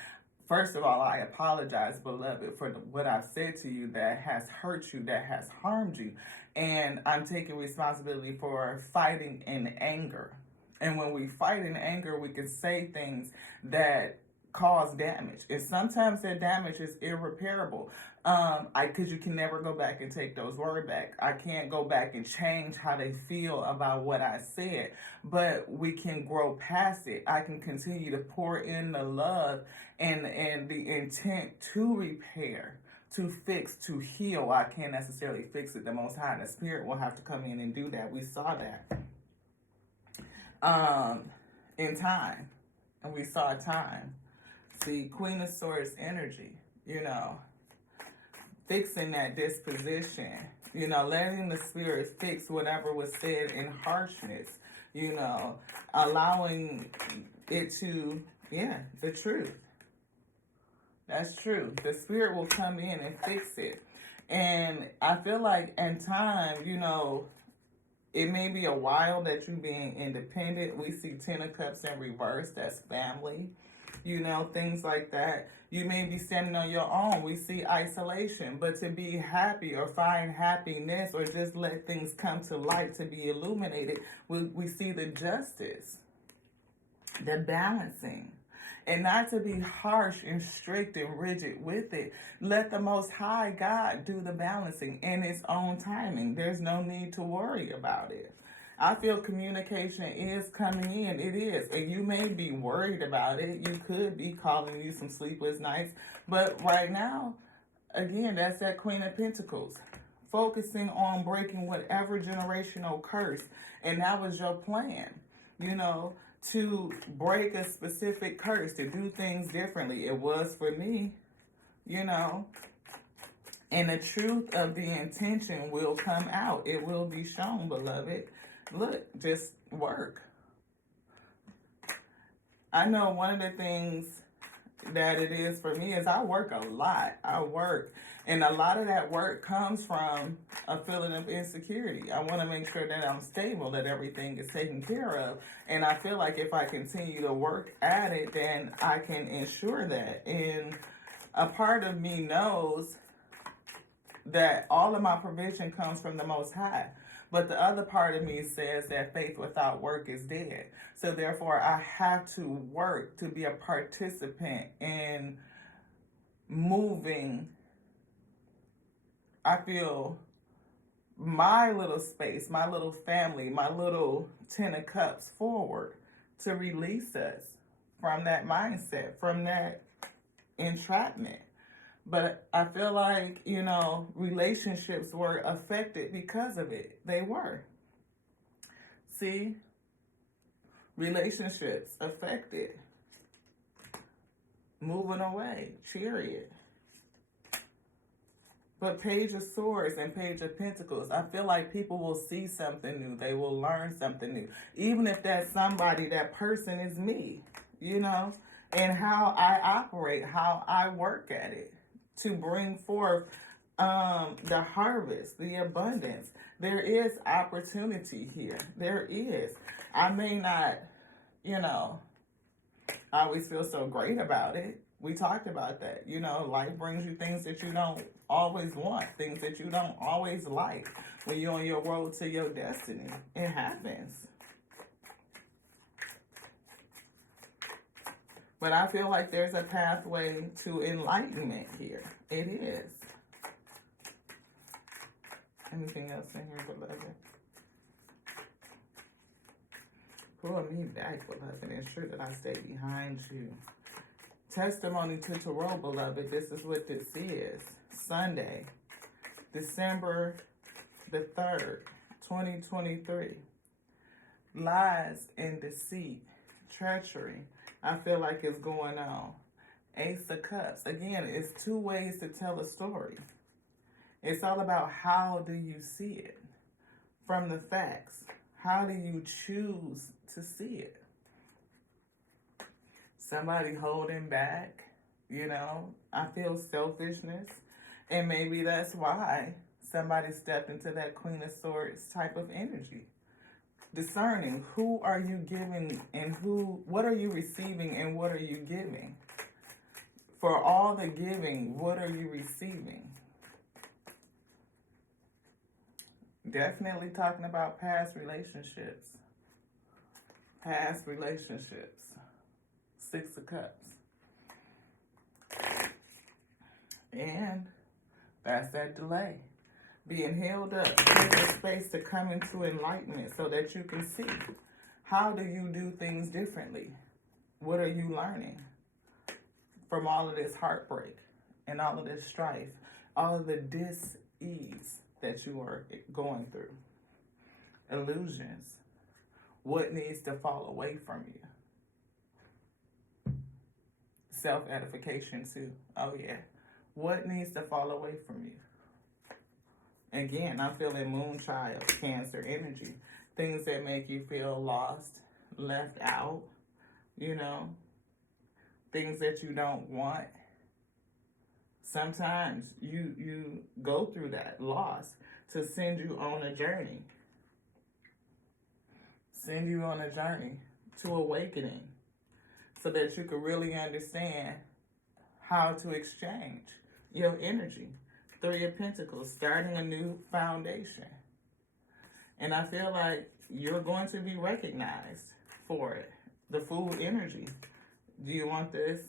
first of all, I apologize, beloved, for what I've said to you that has hurt you, that has harmed you. And I'm taking responsibility for fighting in anger. And when we fight in anger, we can say things that cause damage. And sometimes that damage is irreparable. Because you can never go back and take those words back. I can't go back and change how they feel about what I said, but we can grow past it. I can continue to pour in the love and the intent to repair, to fix, to heal. I can't necessarily fix it. The Most High and the Spirit will have to come in and do that. We saw that in time, and we saw time. See, Queen of Swords energy, fixing that disposition, letting the Spirit fix whatever was said in harshness, allowing it to, the truth. That's true. The Spirit will come in and fix it. And I feel like in time, it may be a while that you being independent. We see Ten of Cups in reverse. That's family. Things like that. You may be standing on your own. We see isolation. But to be happy or find happiness or just let things come to light to be illuminated, we see the justice, the balancing. And not to be harsh and strict and rigid with it. Let the Most High God do the balancing in His own timing. There's no need to worry about it. I feel communication is coming in. It is. And you may be worried about it. You could be calling you some sleepless nights. But right now, again, that's that Queen of Pentacles. Focusing on breaking whatever generational curse. And that was your plan, to break a specific curse, to do things differently. It was for me, And the truth of the intention will come out. It will be shown, beloved. Look, just work. I know one of the things that it is for me is I work a lot. I work. And a lot of that work comes from a feeling of insecurity. I want to make sure that I'm stable, that everything is taken care of. And I feel like if I continue to work at it, then I can ensure that. And a part of me knows that all of my provision comes from the Most High. But the other part of me says that faith without work is dead. So therefore, I have to work to be a participant in moving, I feel, my little space, my little family, my little Ten of Cups forward to release us from that mindset, from that entrapment. But I feel like, relationships were affected because of it. They were. See? Relationships affected. Moving away. Chariot. But Page of Swords and Page of Pentacles, I feel like people will see something new. They will learn something new. Even if that somebody, that person is me, and how I operate, how I work at it. To bring forth The harvest, the abundance. There is opportunity here. There is. I may not, you know, always feel so great about it. We talked about that. You know, life brings you things that you don't always want, things that you don't always like when you're on your road to your destiny. It happens. But I feel like there's a pathway to enlightenment here. It is. Anything else in here, beloved? Pull me back, beloved. Ensure that I stay behind you. Testimony to Tarot, beloved. This is what this is. Sunday, December the 3rd, 2023. Lies and deceit, treachery. I feel like it's going on. Ace of Cups. Again, it's two ways to tell a story. It's all about how do you see it from the facts. How do you choose to see it? Somebody holding back, you know. I feel selfishness. And maybe that's why somebody stepped into that Queen of Swords type of energy. Discerning who are you giving and what are you receiving and what are you giving? For all the giving, what are you receiving? Definitely talking about past relationships. Past relationships. 6 of Cups. And that's that delay. Being held up. Taking space to come into enlightenment so that you can see. How do you do things differently? What are you learning from all of this heartbreak and all of this strife? All of the dis-ease that you are going through. Illusions. What needs to fall away from you? Self-edification too. Oh yeah. What needs to fall away from you? Again, I'm feeling Moonchild, Cancer energy. Things that make you feel lost, left out, you know. Things that you don't want. Sometimes you go through that loss to send you on a journey. Send you on a journey to awakening so that you can really understand how to exchange your energy. 3 of Pentacles, starting a new foundation. And I feel like you're going to be recognized for it. The Fool energy. Do you want this?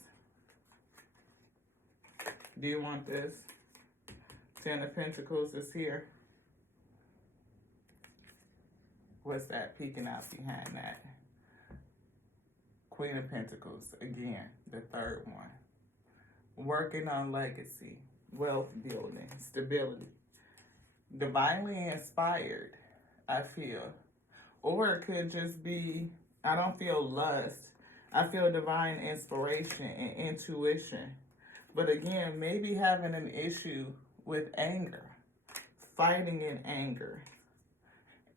Do you want this? 10 of Pentacles is here. What's that peeking out behind that? Queen of Pentacles, again, the 3rd one. Working on legacy, wealth building, stability. Divinely inspired, I feel. Or it could just be, I don't feel lust. I feel divine inspiration and intuition. But again, maybe having an issue with anger, fighting in anger,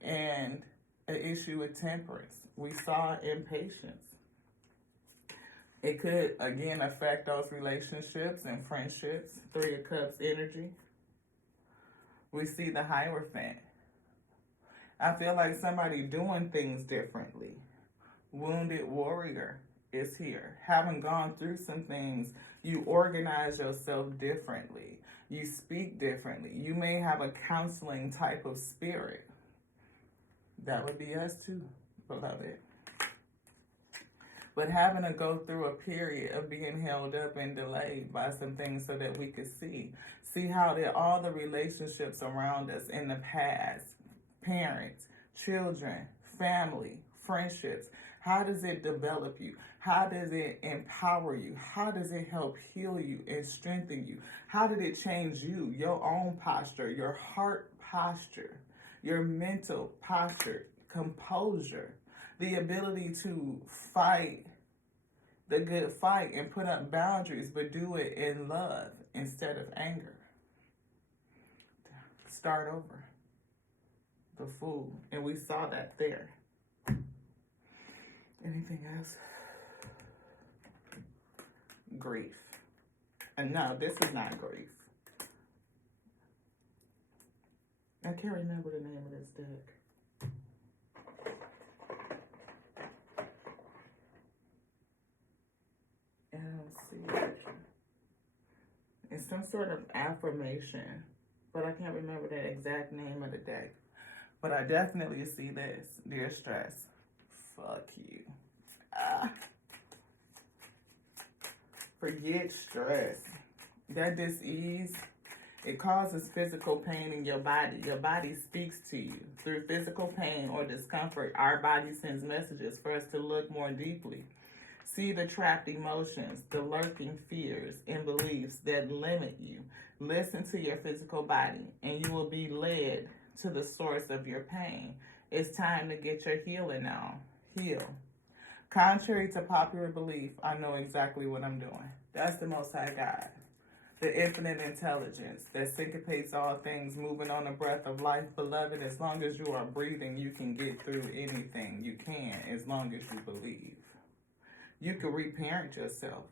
and an issue with temperance. We saw impatience. It could, again, affect those relationships and friendships. 3 of Cups energy. We see the Hierophant. I feel like somebody doing things differently. Wounded Warrior is here. Having gone through some things, you organize yourself differently. You speak differently. You may have a counseling type of spirit. That would be us too, beloved. But having to go through a period of being held up and delayed by some things so that we could see how that all the relationships around us in the past, parents, children, family, friendships, how does it develop you? How does it empower you? How does it help heal you and strengthen you? How did it change you, your own posture, your heart posture, your mental posture, composure, the ability to fight the good fight and put up boundaries, but do it in love instead of anger. Start over. The Fool. And we saw that there. Anything else? Grief. And no, this is not grief. I can't remember the name of this deck. Let's see. It's some sort of affirmation, but I can't remember the exact name of the deck. But I definitely see this. Dear stress, fuck you. Forget stress. That dis-ease, it causes physical pain in your body. Your body speaks to you. Through physical pain or discomfort, our body sends messages for us to look more deeply. See the trapped emotions, the lurking fears and beliefs that limit you. Listen to your physical body, and you will be led to the source of your pain. It's time to get your healing on. Heal. Contrary to popular belief, I know exactly what I'm doing. That's the Most High God. The infinite intelligence that syncopates all things, moving on the breath of life. Beloved, as long as you are breathing, you can get through anything. You can, as long as you believe. You can reparent yourself.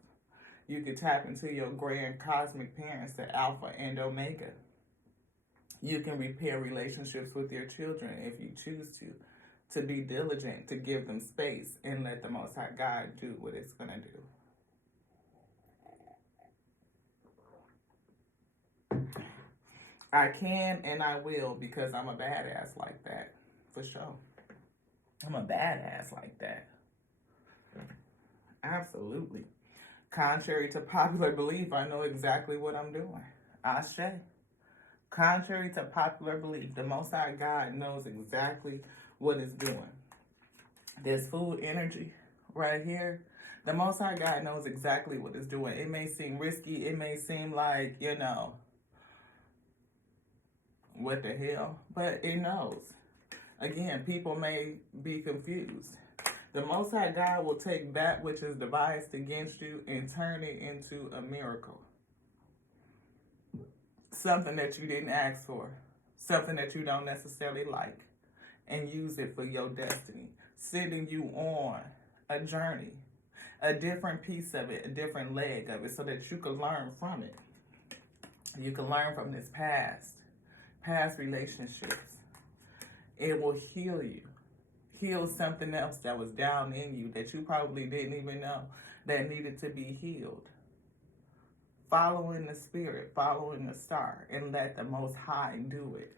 You can tap into your grand cosmic parents, the Alpha and Omega. You can repair relationships with your children if you choose to be diligent, to give them space, and let the Most High God do what it's going to do. I can and I will, because I'm a badass like that, for sure. I'm a badass like that. Absolutely. Contrary to popular belief, I know exactly what I'm doing. Ashe. Contrary to popular belief, the Most High God knows exactly what it's doing. This food energy right here, the Most High God knows exactly what it's doing. It may seem risky. It may seem like, what the hell? But it knows. Again, people may be confused. The Most High God will take that which is devised against you and turn it into a miracle. Something that you didn't ask for. Something that you don't necessarily like. And use it for your destiny. Sending you on a journey. A different piece of it. A different leg of it. So that you can learn from it. You can learn from this past relationships. It will heal you. Heal something else that was down in you that you probably didn't even know that needed to be healed. Following the spirit, following the star, and let the Most High do it.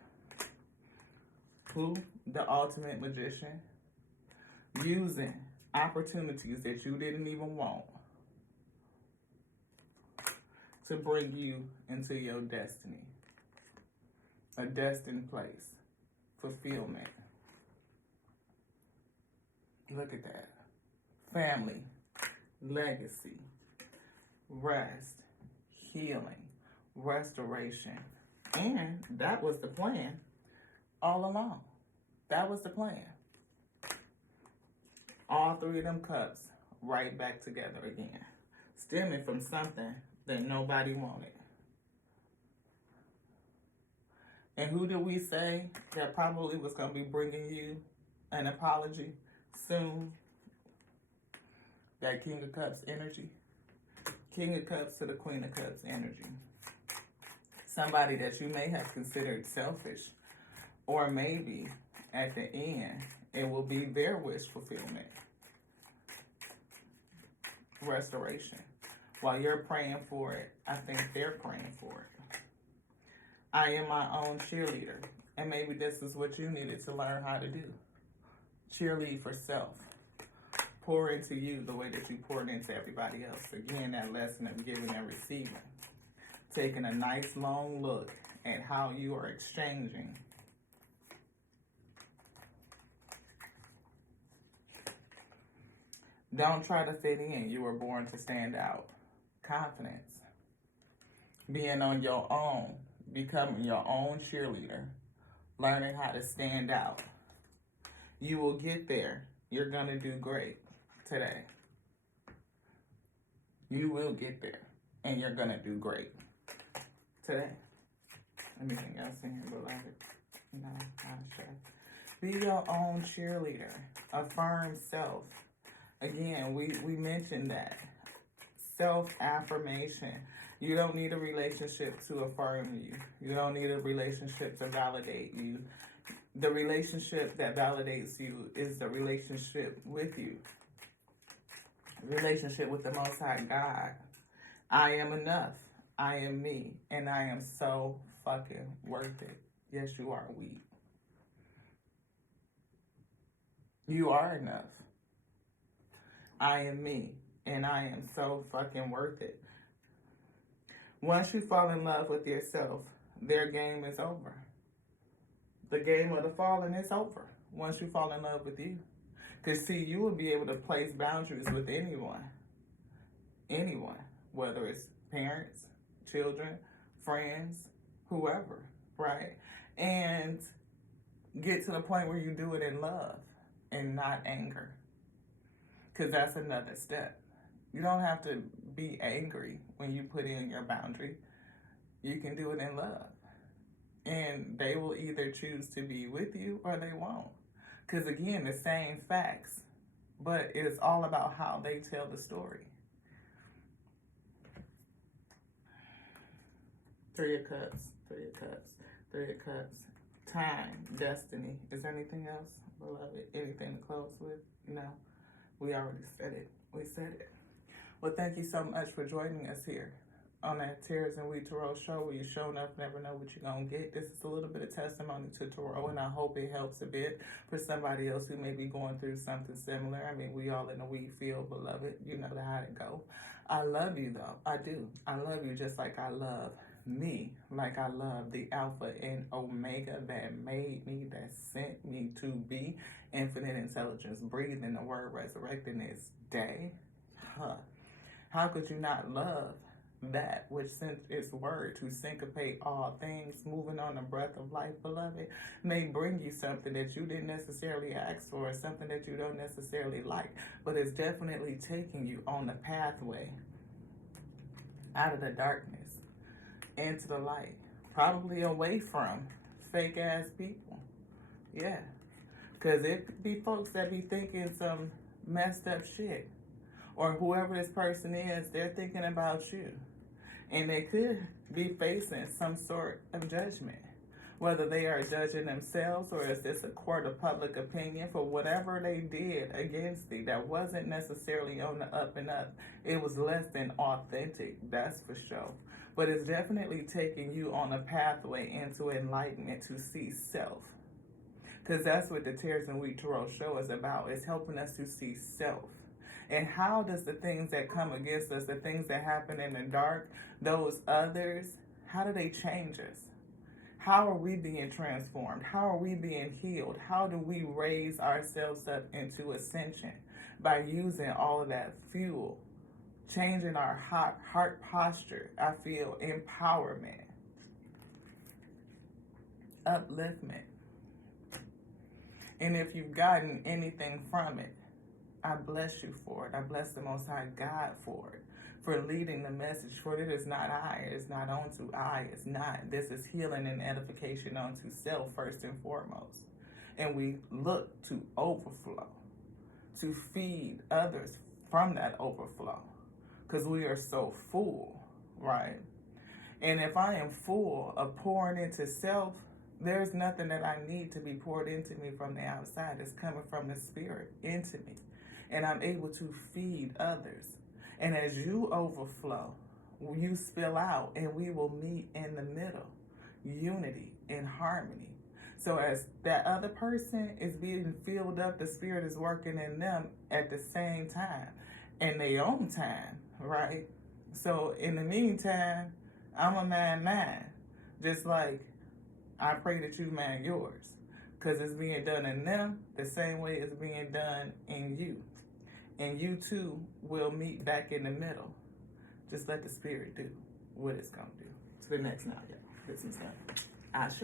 Who? The ultimate magician. Using opportunities that you didn't even want to bring you into your destiny. A destined place. Fulfillment. Look at that. Family. Legacy. Rest. Healing. Restoration. And that was the plan all along. That was the plan. All three of them cups right back together again. Stemming from something that nobody wanted. And who did we say that probably was going to be bringing you an apology soon? That King of Cups energy. King of Cups to the Queen of Cups energy. Somebody that you may have considered selfish. Or maybe at the end, it will be their wish fulfillment. Restoration. While you're praying for it, I think they're praying for it. I am my own cheerleader. And maybe this is what you needed to learn how to do. Cheerlead for self. Pour into you the way that you poured into everybody else. Again, that lesson of giving and receiving. Taking a nice long look at how you are exchanging. Don't try to fit in. You were born to stand out. Confidence. Being on your own. Becoming your own cheerleader. Learning how to stand out. You will get there. You're going to do great today. You will get there. And you're going to do great today. Anything else in here, beloved? No, not sure. Be your own cheerleader. Affirm self. Again, we mentioned that. Self-affirmation. You don't need a relationship to affirm you. You don't need a relationship to validate you. The relationship that validates you is the relationship with you. Relationship with the Most High God. I am enough. I am me. And I am so fucking worth it. Yes, you are weak. You are enough. I am me. And I am so fucking worth it. Once you fall in love with yourself, their game is over. The game of the fallen is over once you fall in love with you. Because, see, you will be able to place boundaries with anyone. Anyone. Whether it's parents, children, friends, whoever, right? And get to the point where you do it in love and not anger. Because that's another step. You don't have to be angry when you put in your boundary. You can do it in love. And they will either choose to be with you or they won't. Because again, the same facts. But it's all about how they tell the story. 3 of Cups, 3 of Cups, 3 of Cups. Time, destiny. Is there anything else, beloved? Anything to close with? No. We already said it. We said it. Well, thank you so much for joining us here on that Tears and We Tarot show, where you show enough, never know what you're going to get. This is a little bit of testimony to Tarot, and I hope it helps a bit for somebody else who may be going through something similar. I mean, we all in the weed field, beloved. You know how to go. I love you, though. I do. I love you just like I love me, like I love the Alpha and Omega that made me, that sent me to be infinite intelligence, breathing the word, resurrecting this day. How could you not love that which sent its word to syncopate all things, moving on the breath of life, beloved, may bring you something that you didn't necessarily ask for, something that you don't necessarily like, but it's definitely taking you on the pathway out of the darkness into the light, probably away from fake ass people. Yeah, because it could be folks that be thinking some messed up shit, or whoever this person is, they're thinking about you. And they could be facing some sort of judgment, whether they are judging themselves or is this a court of public opinion for whatever they did against thee that wasn't necessarily on the up and up. It was less than authentic, that's for sure. But it's definitely taking you on a pathway into enlightenment to see self. Because that's what the Tears and We Tarot show is about. It's helping us to see self. And how does the things that come against us, the things that happen in the dark, those others, how do they change us? How are we being transformed? How are we being healed? How do we raise ourselves up into ascension? By using all of that fuel, changing our heart posture. I feel empowerment, upliftment. And if you've gotten anything from it, I bless you for it. I bless the Most High God for it, for leading the message. For it is not I, it is not unto I, it's not. This is healing and edification unto self first and foremost. And we look to overflow, to feed others from that overflow, because we are so full, right? And if I am full of pouring into self, there's nothing that I need to be poured into me from the outside. It's coming from the Spirit into me. And I'm able to feed others. And as you overflow, you spill out, and we will meet in the middle. Unity and harmony. So as that other person is being filled up, the Spirit is working in them at the same time, in their own time, right? So in the meantime, I'm a man mine. Just like I pray that you man yours. Because it's being done in them the same way it's being done in you. And you too will meet back in the middle. Just let the Spirit do what it's going to do. To the next now, y'all. Get some stuff. Ashe.